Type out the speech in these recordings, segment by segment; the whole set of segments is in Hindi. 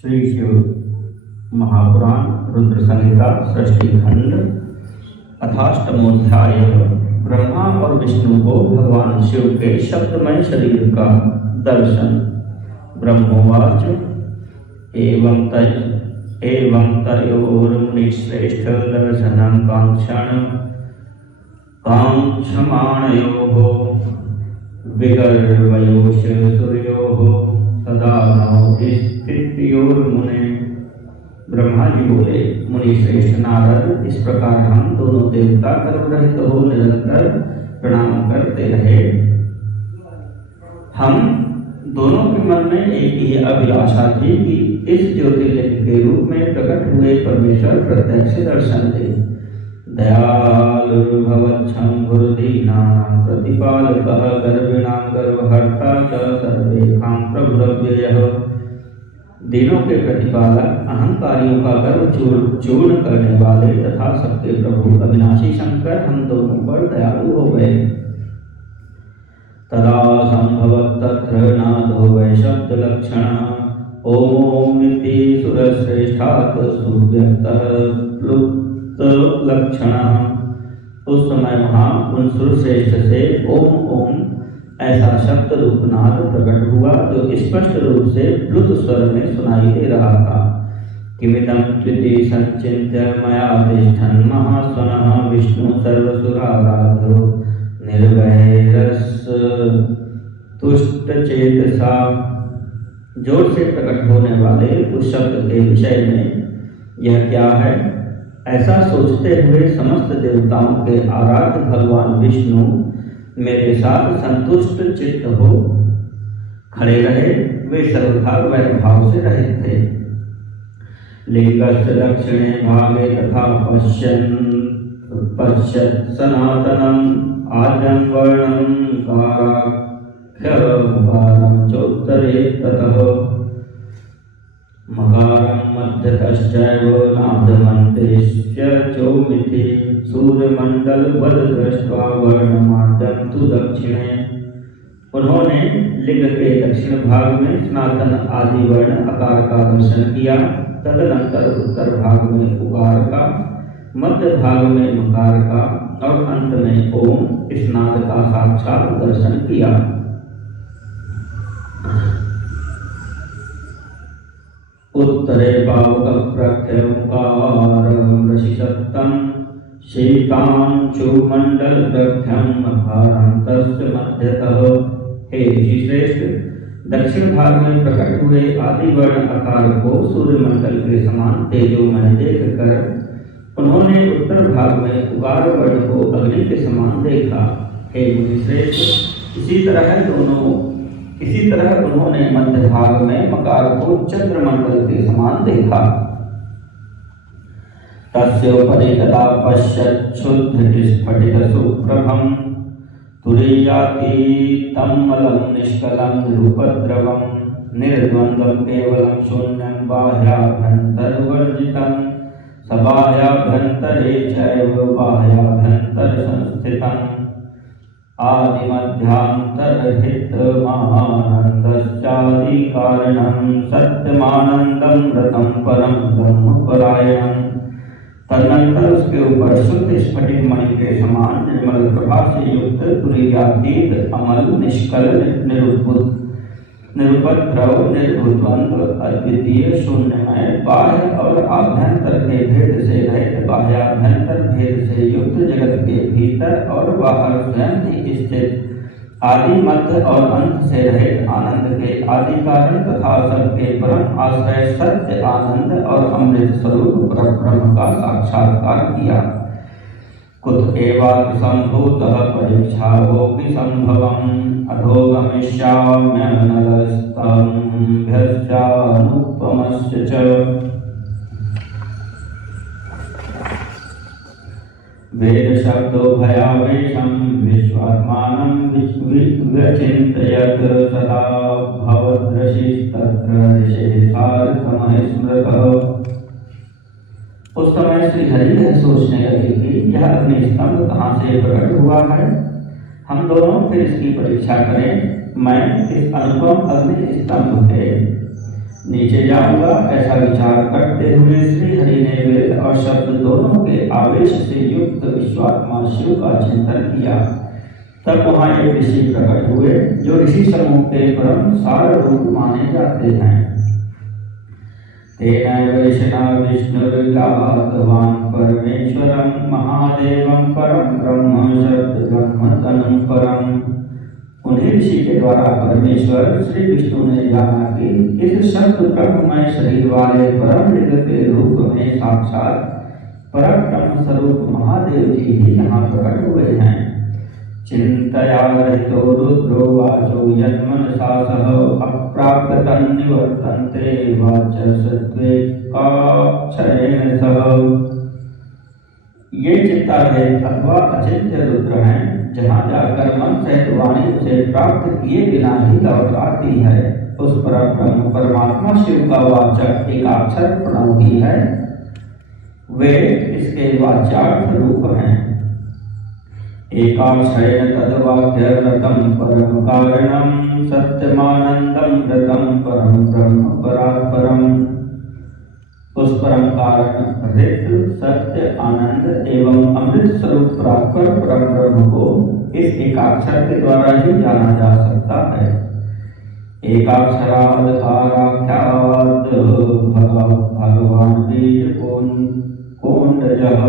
श्री शिव महापुराण रुद्र संहिता षष्ठी खंड अथाष्टमोध्याय। ब्रह्मा और विष्णु को भगवान शिव के शब्दमय शरीर का दर्शन। ब्रह्मोवाच एवं तयोर्मुनिश्रेष्ठ दर्शनं काङ्क्षमाणयोः विगर्वयोश्च सूर्योः सदा नौ स्थित्योर्मुने। ब्रह्मा जी बोले, मुनि श्रेष्ठ नारद, इस प्रकार हम दोनों देवता कर्म रहित हो निरंतर प्रणाम करते रहे। हम दोनों के मन में एक ही अभिलाषा थी कि इस ज्योतिर्लिंग के रूप में प्रकट हुए परमेश्वर प्रत्यक्ष दर्शन दे। दयालुर्भवच्छम्भुर्दीनानां प्रतिपालकः गर्भिणां गर्भहर्ता च सर्वेषां प्रभुरव्ययः। दीनों के प्रतिपालक, अहंकारियों का गर्व चूर्ण करने वाले तथा सबके प्रभु अविनाशी शंकर हम दोनों पर दयालु हो गए। तदा संभवत् तत्र नादो वै शब्द लक्षण ओम निति सुरश्रेष्ठात् सुव्यक्तः प्लुप्त लक्षण। उस समय वहाँ उन सुरश्रेष्ठ से ओम ओम ऐसा शब्द रूपनाद प्रकट हुआ जो स्पष्ट रूप से प्लुत स्वर में सुनाई दे रहा था। किमिदं त्विति संचिन्त्य मया तिष्ठन् महास्वनः विष्णु सर्वसुराराध्यो निर्वैरस् तुष्टचेतसा। जोर से प्रकट होने वाले उस शब्द के विषय में यह क्या है, ऐसा सोचते हुए समस्त देवताओं के आराध्य भगवान विष्णु मेरे साथ संतुष्ट चित्त हो खड़े रहे। वे सर्वथा वैरभाव से रहित थे। लिंगस्य दक्षिणे भागे तथा पश्यत् सनातनम् आद्यं वर्णं काराख्यं चोत्तरे ततः मकारं मध्यतश्चैव नादमन्तेश्च चौमिति सूर्यमंडलवद दृष्ट्वा वर्णमाद्यं तु दक्षिणे। उन्होंने लिंग के दक्षिण भाग में सनातन आदि वर्ण आकार का दर्शन किया। तदनंतर उत्तर भाग में उकार का, मध्य भाग में मकार का और अंत में ओम स्नाद का साक्षात दर्शन किया। उत्तरे पावकप्रख्यमुकारं ऋषिसत्तं शीतांशुमण्डलप्रख्यं मकारं तस्य मध्यतः। हे ऋषिश्रेष्ठ, दक्षिण भाग में प्रकट हुए आदि वर्ण आकार को सूर्यमंडल के समान तेजोमय देखकर उन्होंने उत्तर भाग में उकार वर्ण को अग्नि के समान देखा। हे मुनिश्रेष्ठ, इसी तरह उन्होंने मध्य भाग में मकार को चंद्रमंडल के समान देखा। तस्योपरि तदा पश्यच्छुद्धस्फटिकसुप्रभं तुरीयातीतं मलं निष्कलं निरुपद्रवं निर्द्वन्द्वं केवलं शून्यं बाह्याभ्यन्तरवर्जितं सबाह्याभ्यन्तरे चैव बाह्याभ्यन्तरसंस्थितम् आदिमध्यान्तरहितमानन्दश्चादिकारणं सत्यमानन्दं रतं परं ब्रह्मपरायणम्। तदनंतर उसके ऊपर शुद्ध स्फटिक मणि के समान निर्मल प्रभा से युक्त तुरीयातीत अमल निष्कल निरुपद्रव निर्द्वंद्व अद्वितीय शून्यमय बाह्य और आभ्यंतर के भेद से रहित बाह्याभ्यंतर भेद से युक्त जगत के भीतर और बाहर स्वयं ही स्थित आदि मध्य और अंत से रहित आनंद के आदि कारण तथा सबके परम आश्रय सत्य आनंद और अमृत स्वरूप परब्रह्म का साक्षात्कार किया। कुत एवाभिसंभूतः परीक्षावोऽपि संभवम् अधोगमिष्याम्यनलस्तम्भ्यश्चानुपमश्च च। वेद शब्दो भयावेशं विश्वात्मानं विचिन्तयत् सदा भवद्रशिस्तत्र ऋषेसार्थमः स्मृतः। उस समय श्री हरि यह सोचने लगे कि यह अग्निस्तंभ कहाँ से प्रकट हुआ है। हम दोनों फिर इसकी परीक्षा करें। मैं इस अनुपम अग्नि स्तंभ के नीचे जाऊंगा, ऐसा विचार करते हुए श्री हरि ने वेद और शब्द दोनों के आवेश से युक्त विश्वात्मा शिव का चिंतन किया। तब वहां एक ऋषि प्रकट हुए जो ऋषि समूह के परम सार रूप माने जाते हैं। तेन वैष्णविष्णुर्गातवान् परमेश्वरं महादेवं परम ब्रह्म शब्द ब्रह्म तनु परम। उन्हीं ऋषि के द्वारा परमेश्वर श्री विष्णु ने जाना कि इस शब्द ब्रह्ममय शरीर वाले परम लिंग के रूप में साक्षात परब्रह्म स्वरूप महादेव जी ही यहाँ प्रकट हुए हैं। चिंतया रहितो रुद्रो वाचो यन्मनसा सह अप्राप्त तन्निवर्तन्ते वाचस्त्वे काक्षरेण सह। ये चिंता रहित अथवा अचिंत्य रुद्र हैं, जहाँ जाकर मन सहित वाणी उसे प्राप्त किए बिना ही लौट आती है। उस परब्रह्म परमात्मा शिव का वाचक एकाक्षर प्रणव ही है, वे इसके वाच्यार्थ रूप हैं। एकाक्षरेण तद्वाक्यरतं परम कारणं सत्यमानंदं रतं परम ब्रह्म परात्परम्। उस परम कारण रित सत्य आनंद एवं अमृत स्वरूप परात्पर परम ब्रह्म को इस एकाक्षर के द्वारा ही जाना जा सकता है। एकाक्षराद काराख्यात भगवान बीज कोंडजः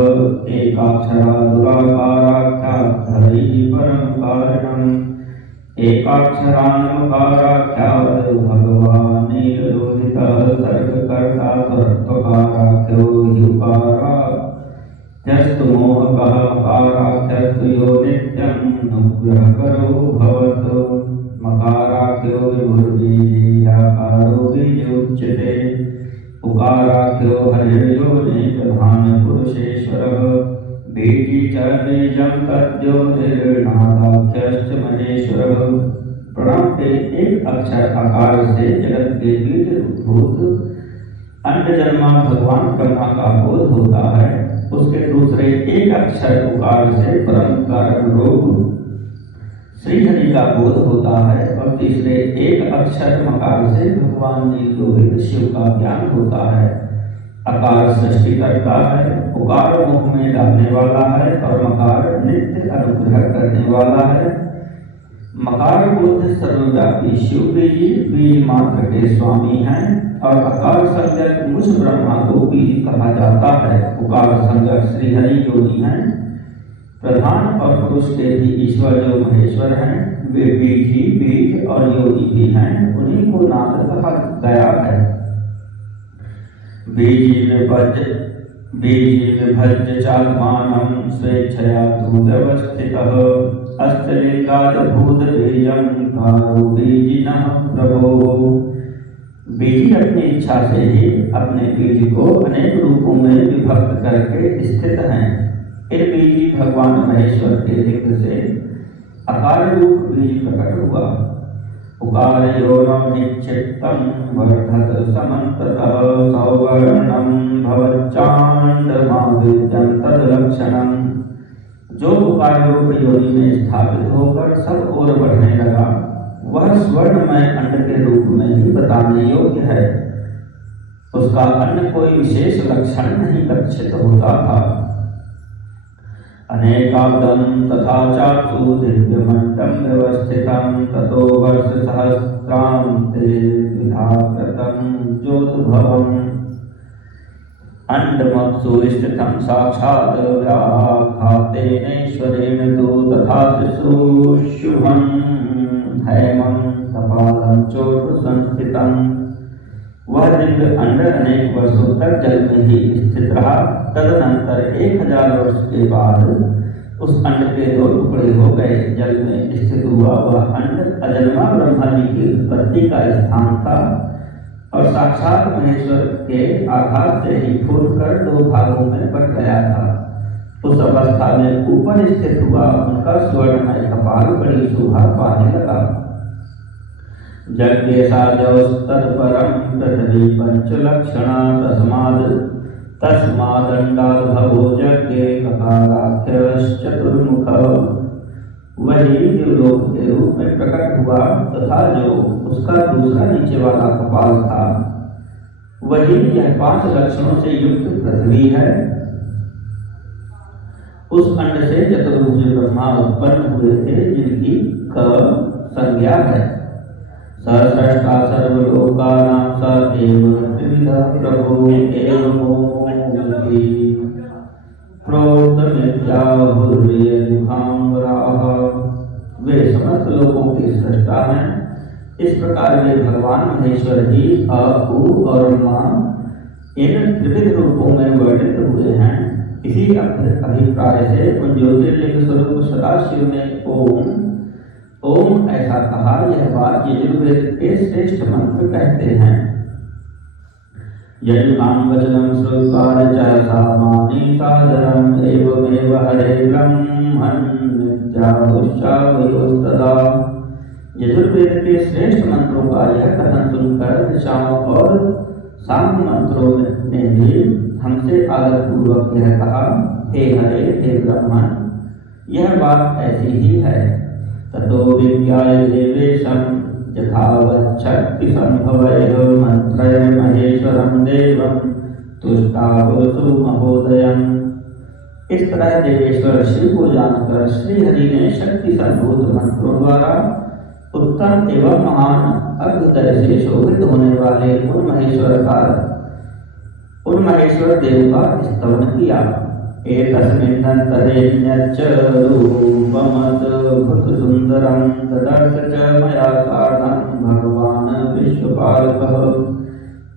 एकाक्षरादुराकाराख्यात हरि परम कारणम्। एकाक्षरान्मकाराख्यात भगवान नीललोहितः सर्गकर्ता तत्त्वकाराख्यो युकाराख्यस्तु मोहकः काराख्यस्तु यो नित्यं नुग्रहकरो भवतु। मकाराख्यो विभुर्बीजकारो बीजोच्यते। उकाराख्यो हरिर्योनि प्रधान पुरुषेश्वरः। बीजी च बीजं तद्योनिर्नादाख्यश्च महेश्वरः। प्रणव के एक अक्षर आकार से जगत के बीज भूत अंडजन्मा भगवान ब्रह्मा का बोध होता है। उसके दूसरे एक अक्षर उकार से परम कारण रूप श्रीहरि का बोध होता है और तीसरे एक अक्षर मकार से भगवान नीलोहित शिव का ज्ञान होता है। अकार सृष्टि करता है, उकार मुख में डालने वाला है और मकार नित्य अनुग्रह करने वाला है। मकार बुद्ध सर्वव्यापी शिव बीजी बीज मात्र के स्वामी हैं और अकार संज्ञक मुझ ब्रह्मा को बीज कहा जाता है। उकार संज्ञक श्रीहरि योनि हैं। प्रधान और पुरुष के भी ईश्वर जो महेश्वर हैं, वे बीजी बीज और योनि भी हैं। उन्हीं को नाद कहा गया है। बीजी में भज चालमानं स्वेच्छया तु व्यवस्थितः। अष्टलिंगाद भूत बीजं कारो बीजिनः प्रभो। बीजी अपनी इच्छा से ही अपने बीज को अनेक रूपों में विभक्त करके स्थित हैं। इन बीजी भगवान महेश्वर के लिंग से अकार रूप बीज प्रकट हुआ। उकार योनम निक्षिप्तं वर्धत समन्ततः सौवर्णं भवच्चाण्डमाविद्यं तद्लक्षणम्। जो उकार रूप योनि में स्थापित होकर सब ओर बढ़ने लगा, वह स्वर्णमय अंड के रूप में ही बताने योग्य है। उसका अन्य कोई विशेष लक्षण नहीं लक्षित होता था। अनेकाब्दं तथा चाक्षु दिव्यमण्डलं व्यवस्थितं ततो वर्षसहस्रान्ते द्विधा कृतं ज्योतिर्भवम्। अंडमप्सु स्थितं साक्षात् व्याघातेनेश्वरेण तु तथा शुभं हैमं कपालं चोर्ध्वसंस्थितम्। वह दिव्य अंड अनेक वर्षों तक जल में ही स्थित रहा। तदनंतर 1000 वर्ष के बाद उस अंड के 2 टुकड़े हो गए। जल में स्थित हुआ वह अंड अजन्मा ब्रह्मा जी की उत्पत्ति का स्थान था और साक्षात महेश्वर के आघात से ही फूटकर 2 भागों में बट गया था। उस अवस्था में ऊपर स्थित हुआ उनका स्वर्णमय कपाल बड़ी शोभा पाने लगा। यज्ञेशादस्तत्परं पृथ्वी पंचलक्षणा तस्मादंडाद्भवो यज्ञे ककाराख्यश्चतुर्मुख। वही देवलोक के रूप में प्रकट हुआ तथा जो उसका दूसरा नीचे वाला कपाल था वही यह 5 लक्षणों से युक्त पृथ्वी है। उस अंड से चतुर्भुज ब्रह्मा उत्पन्न हुए थे, जिनकी क संज्ञा है। सृष्टा सर्वलोकानां स एव त्रिविधः प्रभुः एवमोमुखी प्रोक्तमित्याहुर्यजुषाम्बराः। वे समस्त लोकों के सृष्टा हैं। इस प्रकार वे भगवान महेश्वर ही अ, उ और मां इन त्रिविध रूपों में वर्णित हुए हैं। इसी अभिप्राय से उन ज्योतिर्लिंग स्वरूप सदाशिव ने ओम ऐसा कहा। यह बात यजुर्वेद के श्रेष्ठ मंत्र कहते हैं। यजुषां वचनं श्रुत्वा च सामानि सादरम् एवमेव हरे ब्रह्मन् नित्याहुश्चावयोस्तदा। यजुर्वेद के श्रेष्ठ मंत्रों का यह कथन सुनकर ऋषाओं और साम मंत्रों ने भी हमसे आदर पूर्वक यह कहा, हे हरे, हे ब्रह्मन, यह बात ऐसी ही है। ततो विज्ञाय देवेशं यथावच्छक्ति संभवैः मंत्रैः महेश्वरं देवं तुष्टावसु महोदयम्। इस तरह देवेश्वर शिव को जानकर श्री हरि ने शक्ति संभूत मंत्रों द्वारा उत्तम एवं महान अभ्युदय से शोभित होने वाले उन महेश्वर देव का स्तवन किया। एतस्मिन्नन्तरेण्यच्च रूपमद्भुत सुंदरं ददर्श च मया सार्धं भगवान् विश्वपालकः।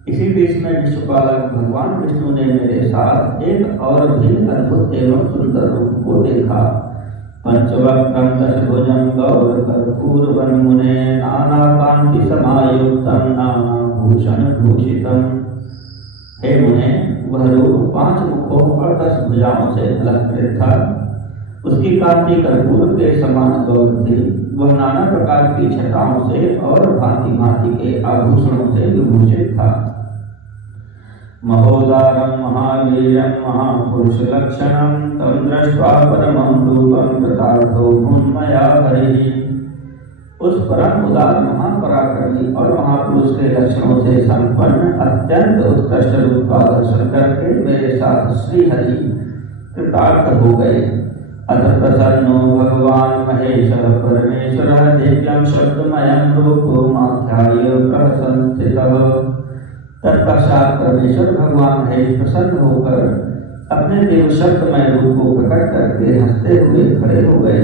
इसी बीच में विश्वपालक भगवान विष्णु ने मेरे साथ एक और भी अद्भुत एवं सुंदर रूप को देखा। पंचवक्त्रं दशभुजं गौरकर्पूरवन्मुने नानाकान्ति समायुक्तं नानाभूषण भूषितं। हे मुने, वह रूप 5 मुखों और 10 भुजाओं से अलंकृत था। उसकी कांति कर्पूर के समान गौर थी। वह नाना प्रकार की छटाओं से और भांति भांति के आभूषणों से विभूषित था। महोदारं महावीर्यं महापुरुष लक्षणं तं दृष्ट्वा परमं रूपं कृतार्थो भून्मया हरिः। उस परम उदार महापराक्रमी और महापुरुष के लक्षणों से संपन्न अत्यंत उत्कृष्ट रूप का दर्शन करके मेरे साथ श्री हरि कृतार्थ हो गए। अथ प्रसन्नो भगवान महेशः परमेश्वरः दिव्यं शब्दमयं रूपमाख्याय प्रसंस्थितः। तत्पश्चात परमेश्वर भगवान महेश प्रसन्न होकर अपने देव शब्दमय रूप को प्रकट करके हंसते हुए खड़े हो गए।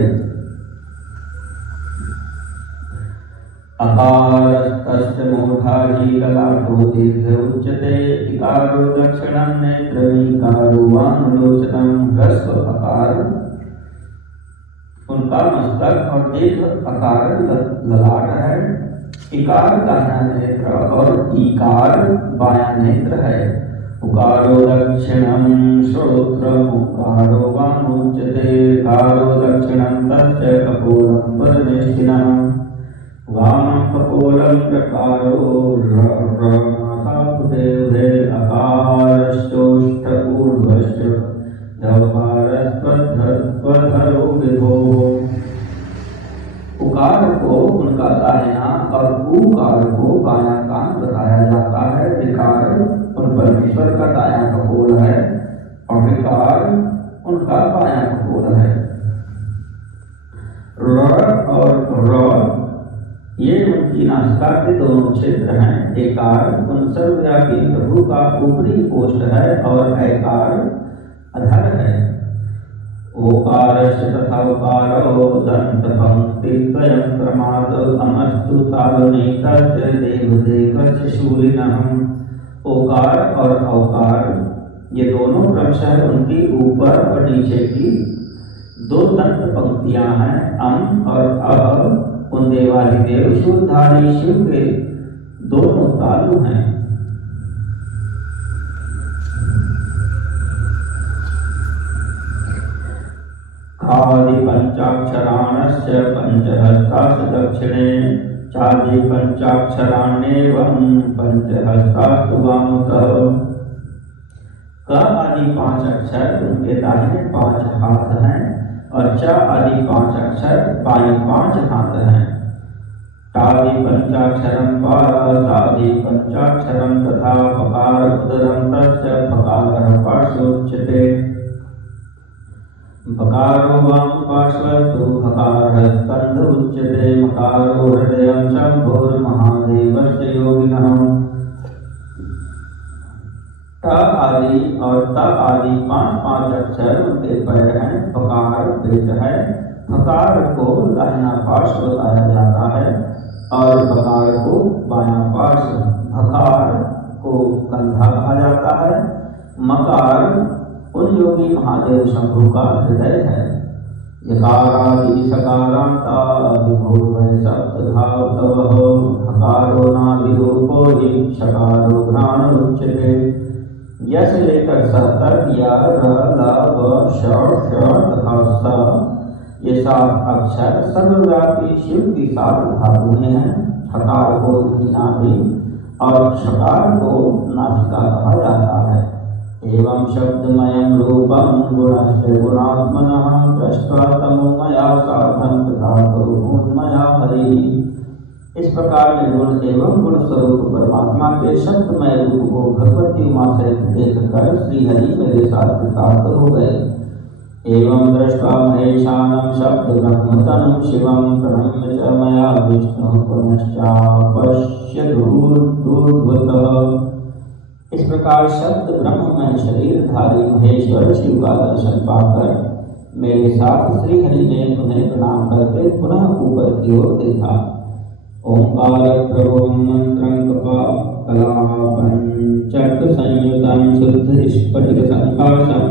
अकारस्तस्य मूर्धा हि ललाटो दीर्घ उच्यते इकारो दक्षिणं नेत्रमीकारो वामलोचनं। ह्रस्व अकार उनका मस्तक और दीर्घ अकार ललाट है। इकार दाहिना नेत्र और ईकार बायां नेत्र है। उकारो दक्षिणं श्रोत्रम् उकारो वामुच्यते। कारो दक्षिणं तस्य कपोलं परमेष्ठिनः। वामं कपोलं प्रकारो रमासापुटे अकारश्चोष्ठ ऊर्ध्वश्च धवकारस्त्वधरो विभो। उकार को उनका दाहिना और उकार को बायां कान बताया जाता है। विकार उन परमेश्वर का दायां कपोल है और विकार उनका बायां कपोल है। र और र ये उनकी नासिका के दोनों क्षेत्र हैं। एकार उन सर्वव्यापी प्रभु का ऊपरी कोष्ठ है और ऐकार अधर है। ओकारस्य तथा उकारो दंत पंक्ति त्रयं क्रमात् अमस्तु तालुनीतस्य देवदेवस्य शूलिनः। ओकार और औकार ये दोनों क्रमशः उनकी ऊपर और नीचे की 2 दंत पंक्तियां हैं। अम और अ उन देवाधिदेव शिवधारी शिव के दोनों तालु हैं। आदि पंचाक्षराणस्य पंचहस्तास्य दक्षिणे चादि पंचाक्षराण्येवं पंचहस्तास्तु वामतः। क आदि 5 अक्षर उनके दाहिने 5 हाथ हैं और च आदि 5 अक्षर बाएं 5 हाथ हैं। टादि पंचाक्षरं पारासादि पंचाक्षरं तथा पकार उदरं तस्य पकारः पार्श्वोच्यते पकारो वाम पार्श्वस्तु पकारः स्कन्ध उच्यते मकारो हृदयं शम्भुर्महादेवस्य योगिनः ट आदि और त आदि पांच अक्षर उनके पैर हैं। पकार पेट है। पकार को दाहिना पार्श्व बताया जाता है और पकार को बायां पार्श्व। भकार को कंधा कहा जाता है। मकार उन योगी महादेव शंभु का हृदय है। यकारादि सकारांता विभुर्वै सप्तधातवः हकारो नाभिरूपो हि शकारो घ्राण उच्यते। यश लेकर स तक या र ल व श तथा स ये 7 अक्षर सर्वव्यापी शिव की 7 धातुएं हैं। हकार को नाभि और शकार को नासिका कहा जाता है। एवं शब्दमयं रूपं गुणश्च गुणात्मनः दृष्ट्वा तमोमया साधं तथातो गुणमया हरि। इस प्रकार निर्गुण एवं गुण स्वरूप परमात्मा के शब्दमय रूप को भगवती उमा सहित देखकर श्रीहरि मेरे साथ कृतार्थ हो गए। एवं दृष्ट्वा महेशानं शब्द ब्रह्मतनं शिवं प्रणम्य च मया विष्णु पुनश्चापश्य दूर्ध्वतः। इस प्रकार शब्द ब्रह्ममय शरीरधारी महेश्वर शिव का दर्शन पाकर मेरे साथ श्रीहरि ने उन्हें प्रणाम करके पुनः ऊपर की ओर देखा। ओंकार प्रभुं मंत्रं कलापंचक संयुतं शुद्ध स्फटिक संकाशं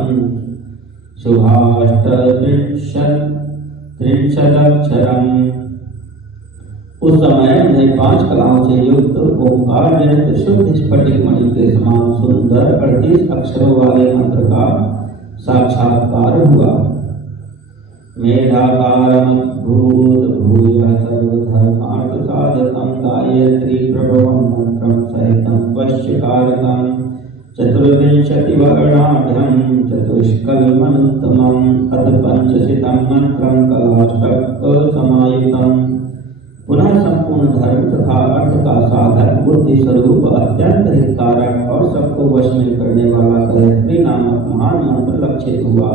शुभाष्टत्रिंशदक्षरम्। उस समय उन्हें 5 कलाओं से युक्त ओंकार जनित शुद्ध स्फटिक मणि के समान सुंदर 38 अक्षरों वाले मंत्र का साक्षात्कार हुआ। मेधाकारमद्भूत भूयः सर्वधर्मार्थ साधकं गायत्री प्रभवं मंत्रं सहितं वश्यकारकं चतुर्विंशतिवर्णाढ्यं चतुष्कल्मनुत्तमम् अथ 500 मंत्रं कलाष्टक समायुक्तम्। पुनः संपूर्ण धर्म तथा अर्थ का साधक बुद्धि स्वरूप अत्यंत हितकारक और सबको वश में करने वाला गायत्री नामक महान मंत्र लक्षित हुआ।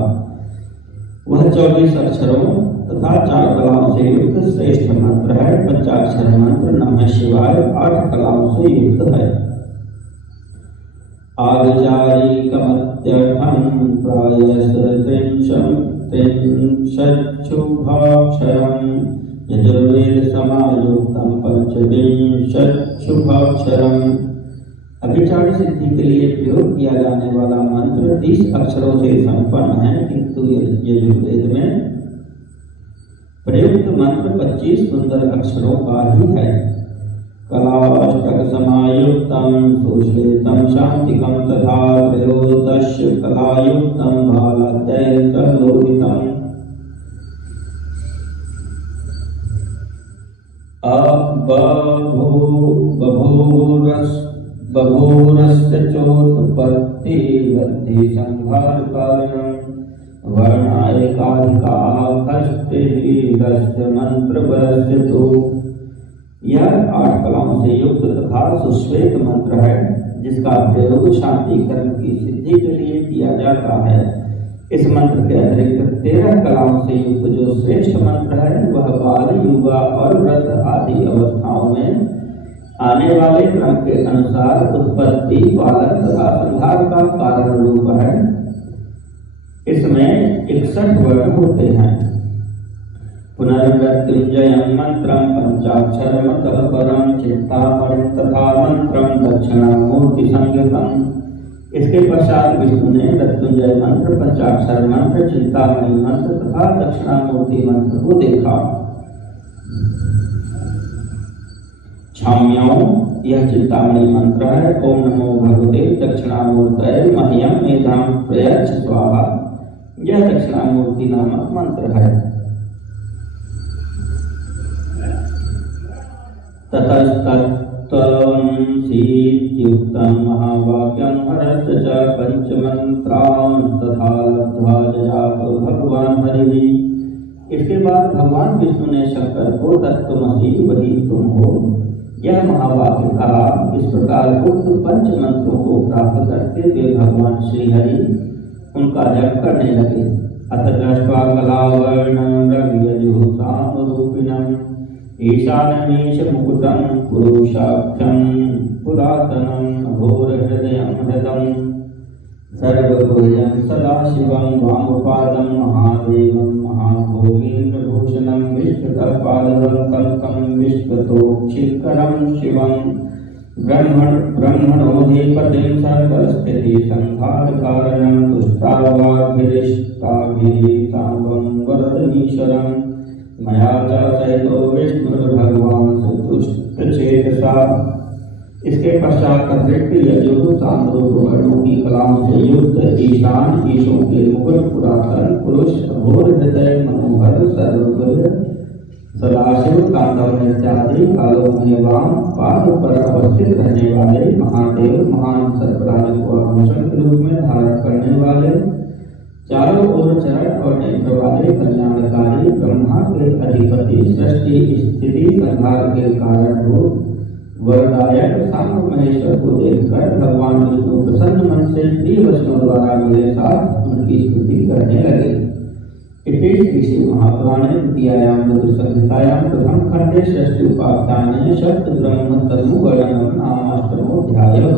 वह 24 अक्षरों तथा 4 कलाओं से युक्त श्रेष्ठ मंत्र है। पंचाक्षर मंत्र नमः शिवाय 8 कलाओं से युक्त है। आदिचारिकमत्यर्थं प्रायस्त्रिंशच्छुभाक्षरम् यजुर्वेद समायुक्तं 25 शुभाक्षरम्। अभिचारी सिद्धि के लिए प्रयोग किया जाने वाला मंत्र 30 अक्षरों से संपन्न है, किंतु यजुर्वेद में प्रयुक्त मंत्र 25 सुंदर अक्षरों का ही है। कलाष्टक समायुक्तं सुश्वेतं शांतिकं तथा 13 कलायुक्तं बालाद्यैर्लोहितम्। बभूरस्य चोत्पत्ति वृद्धि संहार कारणं वर्णायकाधिकाः खष्टिरस्य मंत्र बरस्य तो। यह 8 कलाओं से युक्त तथा सुश्वेत मंत्र है, जिसका प्रयोग शांति कर्म की सिद्धि के लिए किया जाता है। इस मंत्र के अतिरिक्त 13 कलाओं से युक्त जो श्रेष्ठ मंत्र है, वह बाल, युवा और व्रत आदि अवस्थाओं में आने वाले क्रम के अनुसार उत्पत्ति, पालन तथा संहार का कारण रूप है। इसमें 61 वर्ण होते हैं। पुनर्मृत्युंजयं मंत्रं पंचाक्षरमतः परं चिंतामणि तथा मंत्रं दक्षिणामूर्ति संज्ञकम्। इसके पश्चात विष्णु ने मृत्युंजय मंत्र, पंचाक्षर मंत्र, चिंतामणि मंत्र तथा दक्षिणामूर्ति मंत्र को देखा। क्षम्यो यह चिंतामणि मंत्र है। ओम नमो भगवते दक्षिणामूर्तये मह्यं मेधां प्रयच्छ स्वाहा, यह दक्षिणामूर्ति नामक मंत्र है। ततस्तत्त्वमसीत्युक्तं महावाक्यं हरश्च च पंचमन्त्रान् तथा लब्ध्वा जजाप भगवान् हरिः। इसके बाद भगवान विष्णु ने शंकर को तत्त्वमसि वही तुम हो यह महावाक्य कहा। इस प्रकार उक्त पंच मंत्रों को प्राप्त करके वे भगवान श्री हरि उनका जप करने लगे। अथ दृष्ट्वा कलावर्णं रवियजुःसामरूपिणम् ईशानमीश मुकुटं पुरुषाख्यं पुरातनं घोरहृदयं हृदं सर्वगुह्यं सदाशिवं वामपादं महादेवं महाभोगीन्द्रभूषणं विश्वतपादवन्तं तं विश्वतोक्षिकरं शिवं ब्रह्मणोऽधिपतिं सर्वस्थितिसंहारकारणं तुष्टावाग्भिरिष्टाभिः साम्बं वरदमीश्वरं मया च सहितो विष्णुर्भगवान् सुतुष्टचेतसा। इसके पश्चात अतिरिक्त यजुः सामरूपवर्णों की कलाओं से युक्त ईशान ईशों के मुकुट पुरातन पुरुष अघोर हृदय मनोहर सर्वगुह्य सदाशिव तांडव इत्यादि कालों में वाम पाद पर अवस्थित रहने वाले महादेव महान सर्पराज को आभूषण के रूप में धारण करने वाले चारों ओर चरण और नेत्र वाले कल्याणकारी ब्रह्मा के अधिपति सृष्टि स्थिति संहार के कारण रूप वरदायक सांब महेश्वर को देखकर भगवान विष्णु प्रसन्न मन से प्रिय वचनों द्वारा मेरे साथ उनकी स्तुति करने लगे। इति श्री महापुराणे द्वितीयायां मधुसंहितायां प्रथम खंडे षष्ठी उपाख्याने शब्द ब्रह्म तनु वर्णनम नाम अष्टमोऽध्यायः।